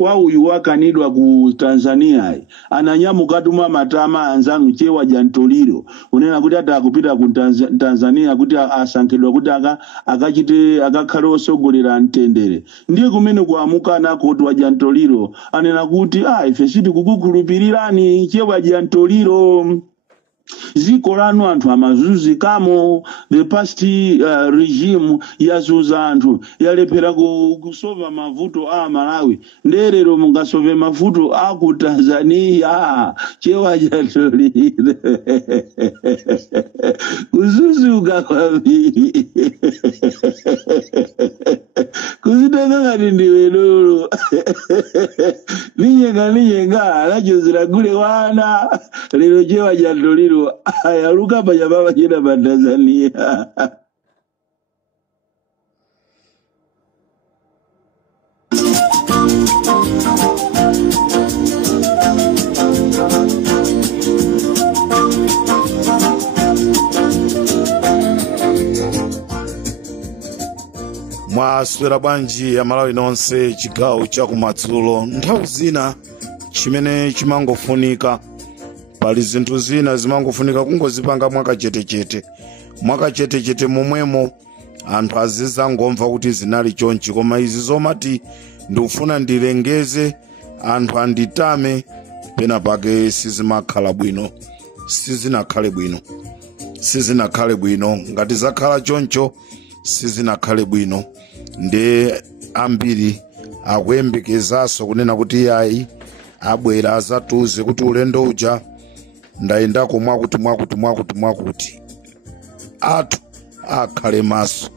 kwa uyu wakanidwa ku Tanzania ananyamuka tuma matama anzanu chewa jantoliro unena kuti atakupita ku Tanzania kuti asankhidwa kuti akachite akakhale osogolera mtendere ndiye kumene kuamuka nakotwa jantoliro anena kuti ife sitikukukhulupirirani chewa jantoliro ziko lanu anthu amazunzikamo the past regime yazuza anthu yalephera kusova mavuto a Malawi nderero mungasove mavuto a ku Tanzania chewa jantoliro kuzuzuka kwambiri kuzitanga ngati ndiwe lolo ninyenga anachozera gule wana lero chewa jantoliro ayaluka panyababa chena pa Tanzania. Mwaswera bwanji ya Malawi nonse chigawo cha kumadzulo nthawi zina chimene chimangofunika pali zinthu zina zimangofunika kungozipanga mwakachetechete momwemo anthu azizangomva kuti zinali chonchi koma izi zomati ndikufuna ndilengeze anthu anditame pena pake sizimakhala bwino sizinakhale bwino ngati zakhala choncho sizinakhale bwino nde ambiri akuyembekezaso kunena kuti yayi abwera azatuze kuti ulendo uja ndayendako mwakuti athu akhale maso.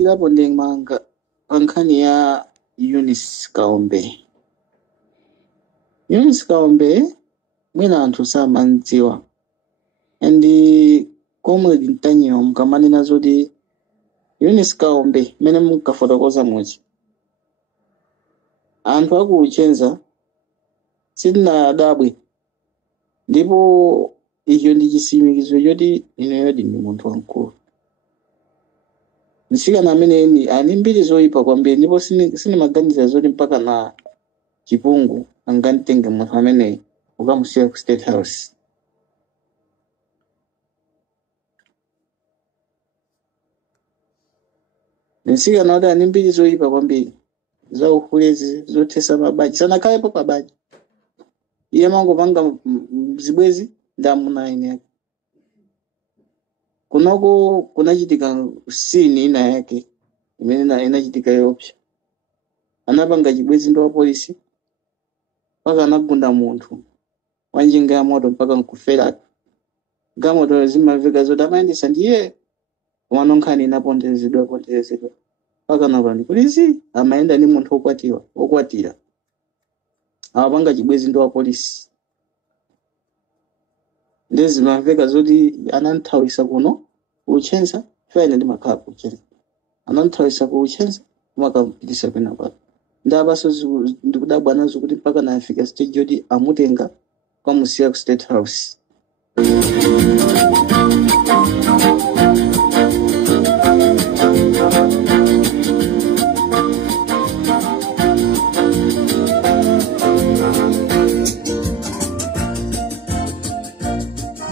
Ilapo ndengmanga ankhani ya Eunice Kaombe mwina anthu samandziwa and comrade Ntanyiwa mkamanena zoti Eunice Kaombe mene mukafotokoza mochi anthu akuchenza sitinadabwe ndipo icho ndi chisimikizo choti ineyo ndi munthu wamkulu nsikana amene ani mbiri zoyipa kwambiri ndipo sinimaganiza zoti mpaka na chipungu anganditenge munthu amene ukamusiya ku State House. Nsikana wada ani mbiri zoyipa kwambiri za uhulezi zothesa mabaji sanakhalepo pabaji iye mangopanga zibwezi ndamuna ine yake kunoko kunachitika sini ina yake imene inachitika yopsa anapanga chibwezi ndo wa polisi paka anagunda munthu wanjinga ya moto mpaka nkufera gamoto zimaveka zoti amayendesa ndiye umanonkhani inapondezedwa paka napani polisi amayenda ni munthu okwatira awapanga chibwezi ndo wa polisi ndezi maveka zoti ananthawisa kuno uchenza fena ndi makhala kuchenza ananthawisa ku uchenza kumakampitisa kwina paka ndabaso ndikudabwa nazo kuti mpaka nafika stage yoti amutenga kwamusiya ku State House.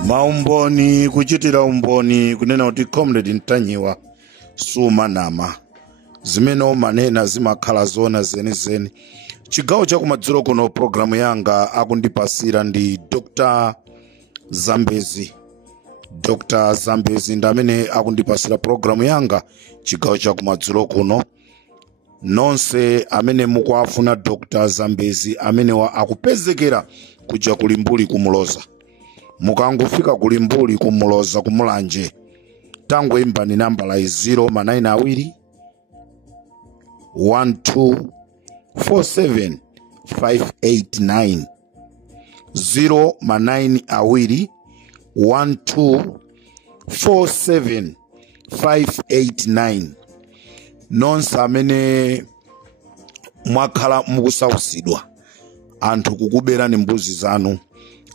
Maumboni kuchitira umboni kunena kuti comrade Ntanyiwa sumanama zimene manena zimakhala zona zenizeni. Chigawo chakumadzulo kuno programu yanga akundipasira ndi Dr. Zambezi. Dr. Zambezi ndi amene akundipasira programu yanga chigawo chakumadzulo kuno. Nonse amene mukuafuna Dr. Zambezi amene akupezekera kuja kulimbuli kumuloza. Mukangofika kulimbuli kumuloza kumulanje, tangoimbani nambala 0 9 2 47589 0 nonse amene mwakhala mukusausidwa, anthu kukuberani mbuzi zanu,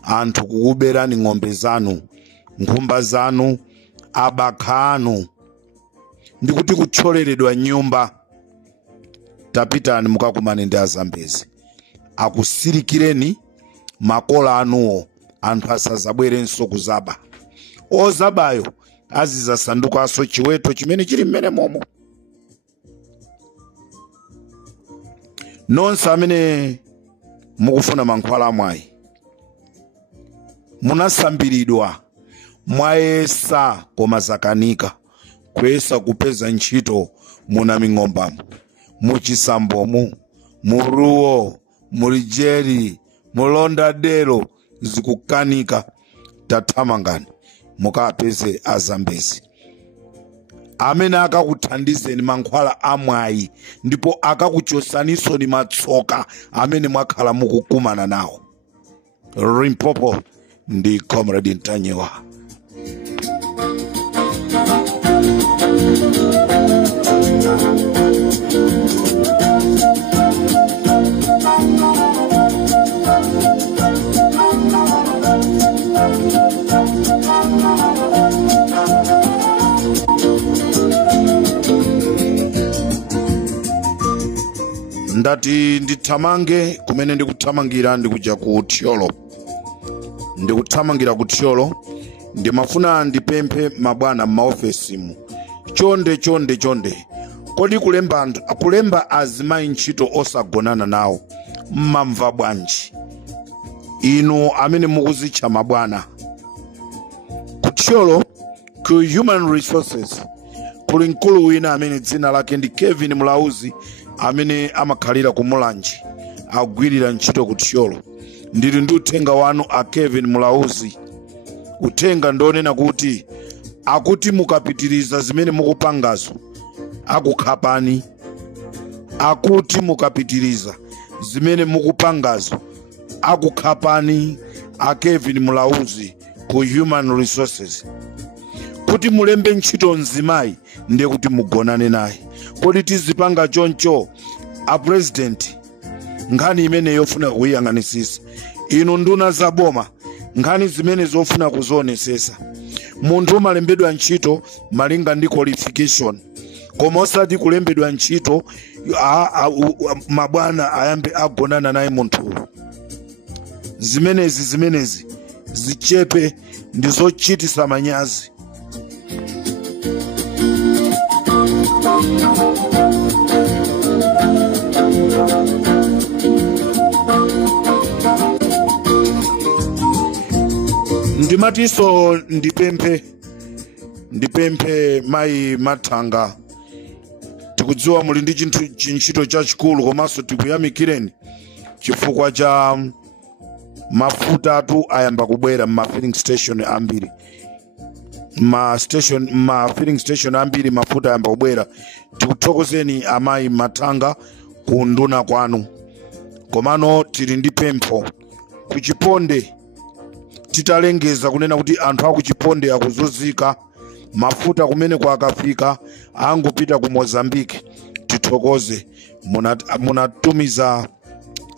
anthu kukuberani ng'ombe zanu, nkhumba zanu, abakha anu, ndikuti kuthyoleredwa nyumba, tapitani mukakumane ndi Azambezi akusirikireni makola anuwo, anthu asazabwerenso kuzaba. Ozabayo azizasandukanso chiweto chimene chili mmene momo. Nonse amene mukufuna mankhwala amwayi, munasambiridwa, mwayesa koma zakanika, kuyesa kupeza ntchito muna ming'ombamo, muchisambomu, muruwo, mulijeri, mulondadero, zikukanika. Tathamangani mukapeze Azambezi amene akakuthandizeni mankhwala amwayi, ndipo akakuchosaniso ni matsoka amene mwakhala mukukumana nawo. Limpopo ndi Comrade Ntanyewa. Ndati ndithamange kumene ndikuthamangira ndikuja ku Thyolo. Ndikuthamangira ku Thyolo, ndimafuna ndipemphe mabwana m'maofesimu. Chonde. Kodi kulemba azimayi ntchito osagonana nawo mmamva bwanji? Inu amene mukuzitcha mabwana. Ku Thyolo, ku Human Resources, kuli mkulu wina amene dzina lake ndi Kevin Mulauzi, amene amakhalira kumulanje, agwirira ntchito ku Thyolo. Ndili ndi uthenga wanu a Kevin Mulauzi. Uthenga ndonena kuti akuti mukapitiriza zimene mukupangazo akukhapani. Akuti mukapitiriza zimene mukupangazo akukhapani a Kevin Mulauzi ku Human Resources. Kuti mulembe ntchito nzimayi ndiye kuti mugonane naye. Kodi tizipanga choncho a president nkhani imene yofuna kuyang'anisisa. Inu nduna zaboma nkhani zimene zofuna kuzonesesa. Munthu umalembedwa ntchito malinga ndi qualification, koma osati kulembedwa ntchito mabwana ayambe agonana naye munthu. Zimenezi zichepe ndizochitisa manyazi. Ndimatiso ndipemphe mayi Mathanga. Tikudziwa muli ndi ntchito chachikulu, komanso tikuyamikireni chifukwa cha mafuta atu ayamba kubwera ma filling station ambiri. Ma filling station ambiri mafuta ayamba kubwera. Tikuthokozeni amayi Mathanga kunduna kwanu. Komano tili ndi pempho kuchiponde, titalengeza kunena kuti anthu akuchiponde akuzunzika, mafuta kumene kwakafika angopita ku Mozambique. Tithokoze munatumiza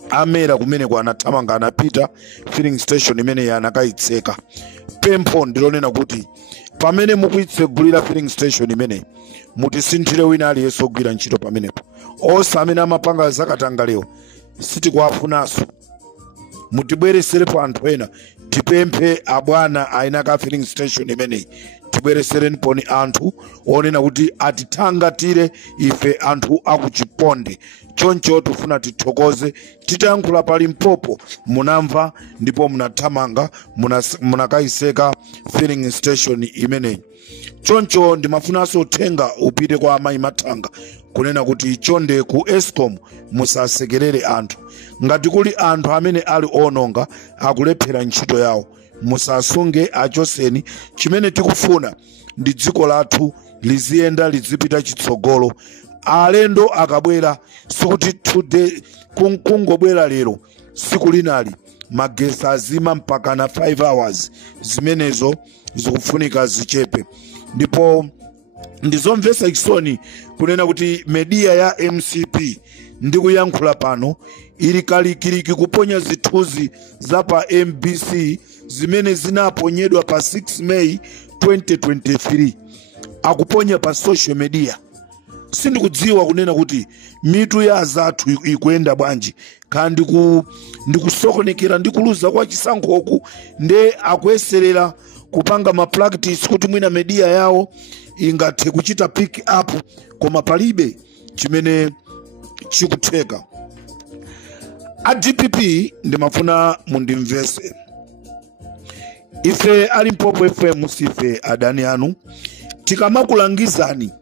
amera kumene kwanathamanga anapita filling station imene yanakaitseka. Pempho ndilonena kuti pamene mukuitsegulira filling station imene mutisinthire wina aliyense ogwira ntchito pamenepo. Onse amene amapanga zakatangalewo sitikuwafunanso. Mutibwereserepo anthu ena. Tipemphe abwana aina ka filling station imene tibweresereni poni anthu onena kuti atithangatire ife anthu akuchiponde. Choncho tufuna tithokoze, titayankhula pali Mpopo munamva ndipo munathamanga munakaiseka filling station imeneyi. Choncho ndimafunanso uthenga upite kwa amayi Mathanga kunena kuti chonde ku Eskom musasekerere anthu. Ngati kuli anthu amene ali ononga akulephera ntchito yawo, musasunge achoseni. Chimene tikufuna ndi dziko lathu liziyenda lizipita chitsogolo. Alendo akabwera sikuti today kungobwera lero siku linali magesi azima mpaka na 5 hours, zimenezo zikufunika zichepe. Ndipo ndizomvesa chisoni kunena kuti media ya MCP ndikuyankhula pano ili kalikiliki kuponya zithuzi za pa MBC zimene zinaponyedwa pa 6 May 2023 akuponya pa social media. Sindikudziwa kunena kuti mitu ya azathu ikuyenda bwanji, kandi ndikusokonekera ndikuluza kwa chisankhoku nde akuyeserera kupanga ma practice kuti mwina media yawo ingathe kuchita pick up, koma palibe chimene chikutheka. A DPP ndimafuna mundimvese. Ife ali Mpopo FM sife adani anu, tikamakulangizani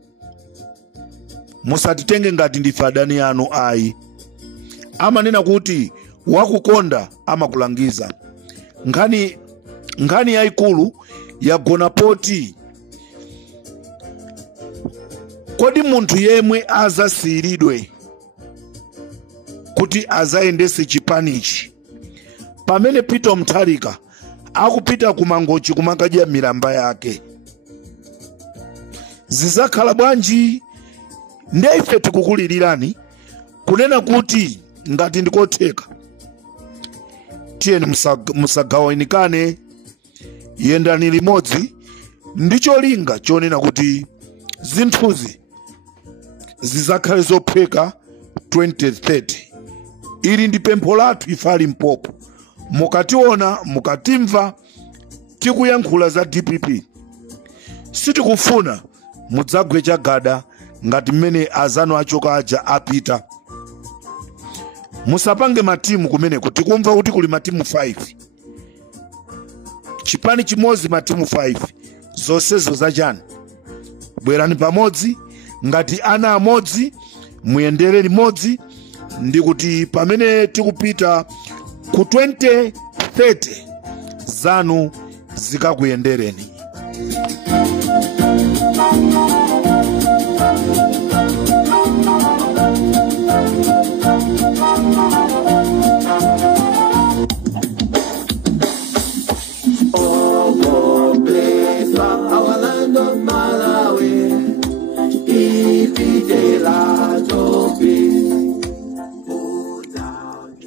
musatitenge ngati ndife adani anu ayi. Amanena kuti wakukonda amakulangiza. Nkhani yaikulu yagona poti. Kodi munthu yemwe azasiridwe kuti azayendese chipanichi pamene Peter Mutharika akupita kumangochi kumakadya milamba yake, zizakhala bwanji? Nde ife tikukulilirani kunena kuti ngati ndikotheka tiyeni musagawanikane, yendani limodzi ndicho linga chonena kuti zinthuzi zizakhale zophweka 2030. Ili ndi pempho lathu ife ali Mpopo. Mukationa mukatimva tikuyankhula za DPP, sitikufuna mudzagwe chagada ngati mmene azanu achoka aja apita. Musapange matimu kumeneko. Tikumva kuti kuli matimu 5, chipani chimodzi matimu 5, zonsezo zachani? Bwerani pamodzi ngati ana amodzi, muyendere limodzi, ndi kuti pamene tikupita ku 2030 zanu zikakuyendereni.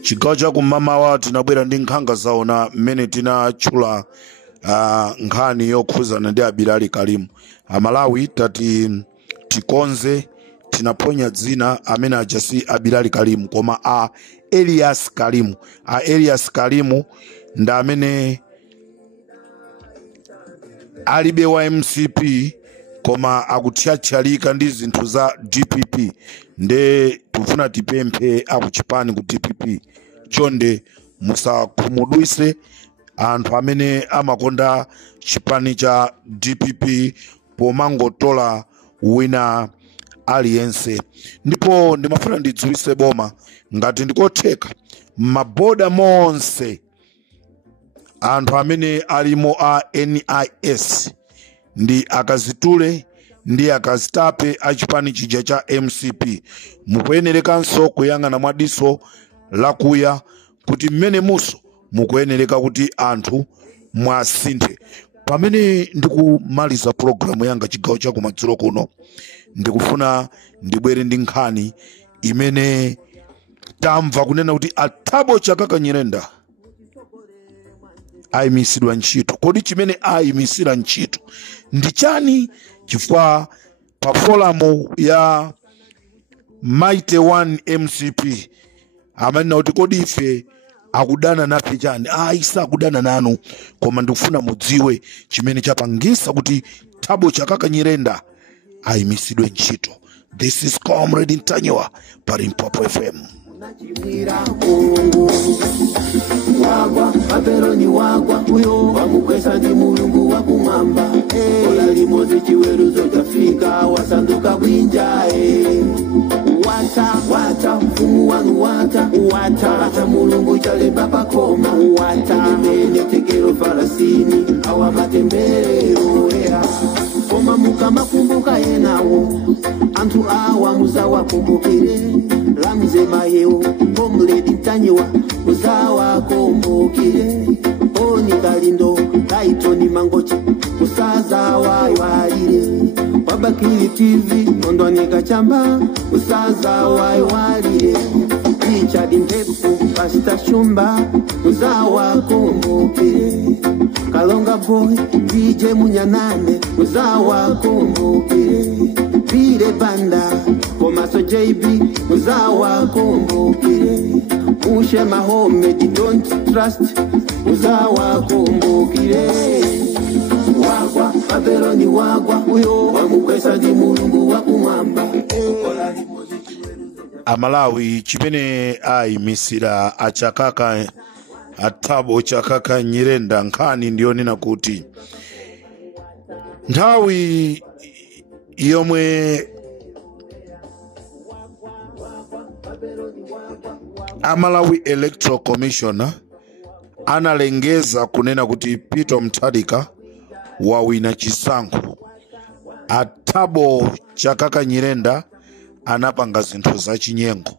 Chigawo cha kumamawa tinabwera ndi nkhanga zaona mmene tinatchula nkhani yokhuzana ndi Bilali Kalimu. Amalawi tati tikonze tinaponya dzina amene ajasi Bilali Kalimu koma Elias Kalimu. Elias Kalimu nda amene alibe wa MCP koma akuthyathyalika ndi zinthu za DPP. Nde tufuna tipemphe akuchipani ku DPP chonde musakhumudwise anthu amene amakonda chipani cha DPP pomangotola wina aliyense. Ndipo ndimafuna ndidziwise boma ngati ndikotheka maboda monse anthu amene alimo a NIS ndi akazitule ndi akazitape achipani chija cha MCP mukuyenerekanso kuyang'ana mwadiso lakuya kuti mmene muso mukuyenereka kuti anthu mwasinthe. Pamene ndikumaliza programu yanga chigawo cha kumadzulo kuno, ndikufuna ndibwere ndi nkhani imene tamva kunena kuti Athabo Chakaka Nyirenda ayimisidwa ntchito. Kodi chimene ayimisira ntchito ndi chani? Chifukwa pa forum ya Mighty One MCP amanena kuti kodi ife akudana nafe chani isa akudana nanu koma ndikufuna mudziwe chimene chapangisa kuti Thabo Chakaka Nyirenda ayimisidwe ntchito. This is Comrade Ntanyiwa pa Limpopo FM. Wagwa Babeloni wagwa uyo wamukwesa ndi mulungu wakumwamba ola limozi chiweruzo chafika wasanduka bwinja wata mfumu wanu wata mulungu chalemba pakoma wata mene tekero farasini awa matembero koma mukama kumbuka yenawo antu awa muzawa kumbukire lamzema yeo Comrade Ntanyiwa muzawa kumbukire oni kalindo kaitoni mangochi musaza waiwalire Wabakili TV ondwani kachamba musaza waiwalire Richard Mpepu Pastor Shumba muzawa kumbukire Kalonga Boy DJ Munyanane muzawa kumbukire Pire Banda Komaso JB muzawa kumbukire Ushe Mahomed Don't Trust muzawa kumbukire wagwa Babeloni wagwa uyo wamukwesa ndi mulungu wakumwamba Amalawi chimene ayimisira achakaka Thabo Chakaka Nyirenda nkhani ndiyonena kuti nthawi yomwe Amalawi Electoral Commission analengeza kunena kuti Peter Mutharika wawina chisankho. Thabo Chakaka Nyirenda anapanga zinthu zachinyengo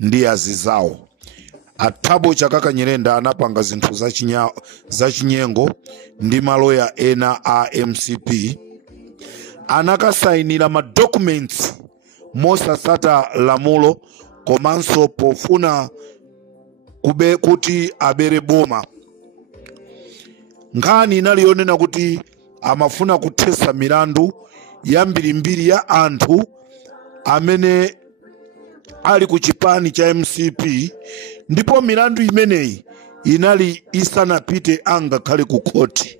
ndi azizawo. Thabo Chakaka Nyirenda anapanga zinthu zachinyengo ndi maloya ena a MCP anakasainira ma documents mosasata lamulo komanso pofuna kuti abere boma. Nkhani inaliyonena kuti amafuna kuthesa milandu yambirimbiri ya anthu amene ali ku chipani cha MCP ndipo milandu imeneyi inali isanapite angakhale ku koti.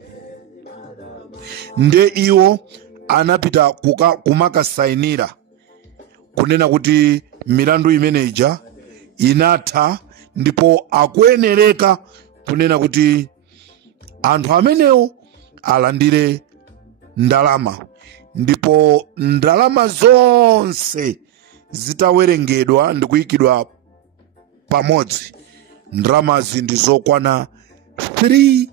Nde iwo anapita kumakasainira kunena kuti milandu imeneja inatha ndipo akuyenereka kunena kuti anthu amenewo alandire ndalama ndipo ndalama zonse zitawerengedwa ndikuyikidwa pamodzi ndalamazi ndizokwana 3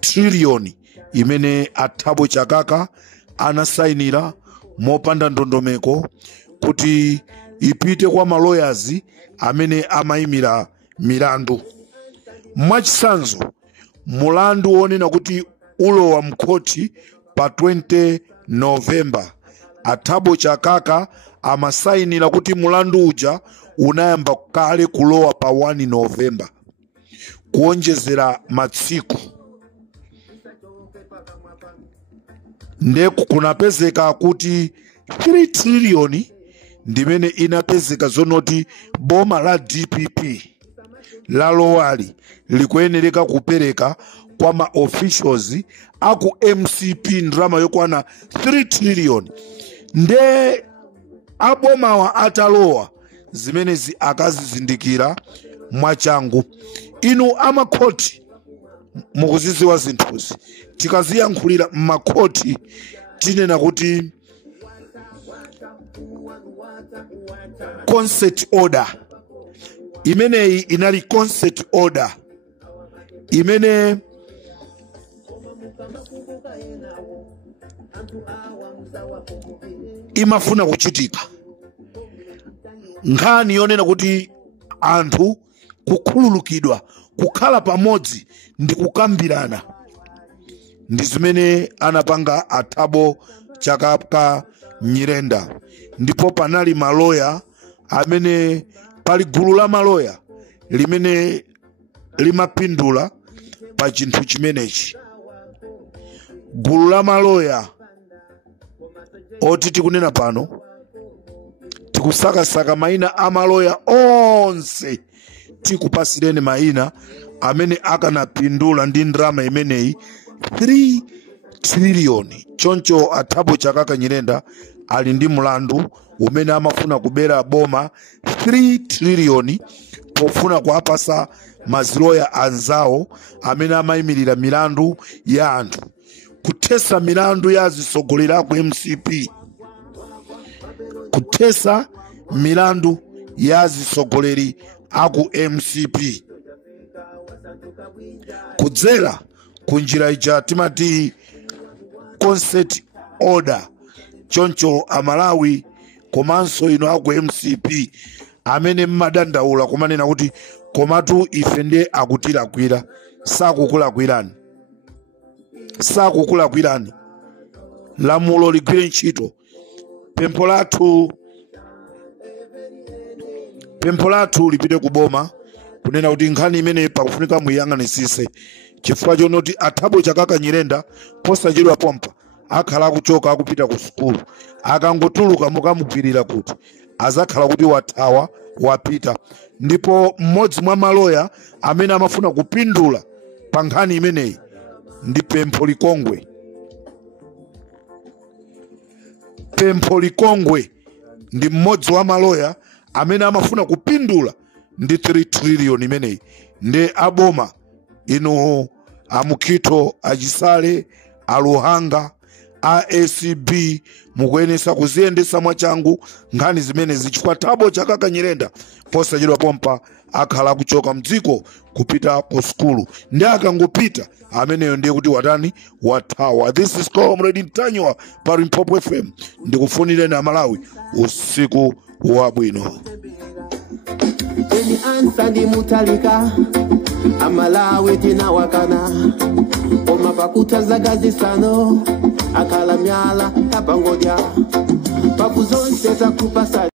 trillion imene Thabo Chakaka anasainira mopanda ndondomeko kuti ipite kwa maloyazi amene amayimira milandu. Mwachisanzo mulandu wonena kuti ulowa mkhoti pa 20 November Thabo Chakaka amasainira kuti mulandu uja unayamba kale kulowa pa 1 November kuonjezera matsiku. Ndeku kunapezeka kuti 3 trillion ndimene inapezeka zonoti boma la DPP la lowali likuyenereka kupereka kwa ma officials aku MCP ndrama yokwana 3 trillion. Nde abomawa atalowa zimenezi akazizindikira mwachangu. Inu amakhoti mukuziziwa zinthuzi tikaziyankhulira mmakoti tinena kuti consent order imeneyi inali consent order imene imafuna kuchitika. Nkhani yonena kuti anthu kukhululukidwa kukhala pamodzi ndi kukambirana ndi zimene anapanga Thabo Chakaka Nyirenda. Ndipo panali maloya amene pali gulu la maloya limene limapindula pa chinthu chimenechi. Gulu la maloya oti tikunena pano tikusakasaka maina amaloya onse tikupasireni maina amene akanapindula ndi ndrama imeneyi 3 triliyoni. Choncho Athabo Chakaka Nyirenda ali ndi mlandu umene amafuna kubera boma 3 triliyoni pofuna kuapasa maziloya anzawo amene amayimirira milandu ya anthu, kuthesa milandu ya zisogolera ku MCP, kuthesa milandu ya zisogoleri aku MCP kudzera kunjira ija timati consent order. Choncho Amalawi komanso ino aku MCP amene mmadandaula kumanena kuti komatu ife ndiye akutilakwira, sakukulakwirani, lamulo ligwire ntchito. Pempho lathu lipite kuboma kunena kuti nkhani imene pakufunika muyang'anisise, chifukwa chonoti Athabo Chakaka Nyirenda posachedwa pompa akhala akuchoka akupita ku sukulu, akangotuluka mukamugwirira kuti azakhala kuti wathawa wapita. Ndipo mmodzi mwa maloya amene amafuna kupindula pa nkhani imeneyi ndi Pempho Likongwe. Pempho Likongwe ndi mmodzi wa maloya amene amafuna kupindula ndi 3 triliyoni imeneyi. Ndi aboma ino Amukito, Achisale, Aluhanga, ACB mukuyenesa kuziyendesa mwachangu nkhani zimene zichifukwa Athabo Chakaka Nyirenda posachedwa pompa akhala kuchoka mdziko kupita ku skulu, ndi akangopita ameneyo ndiye kuti watani wathawa. This is Comrade Ntanywa pa Limpopo FM. Ndikufunireni Amalawi usiku wabwino. Eni ansandi mutalika Amalawi tina wakana Oma pakuta zagazi sano Akala myala kapangoja Papu zonse za kupasa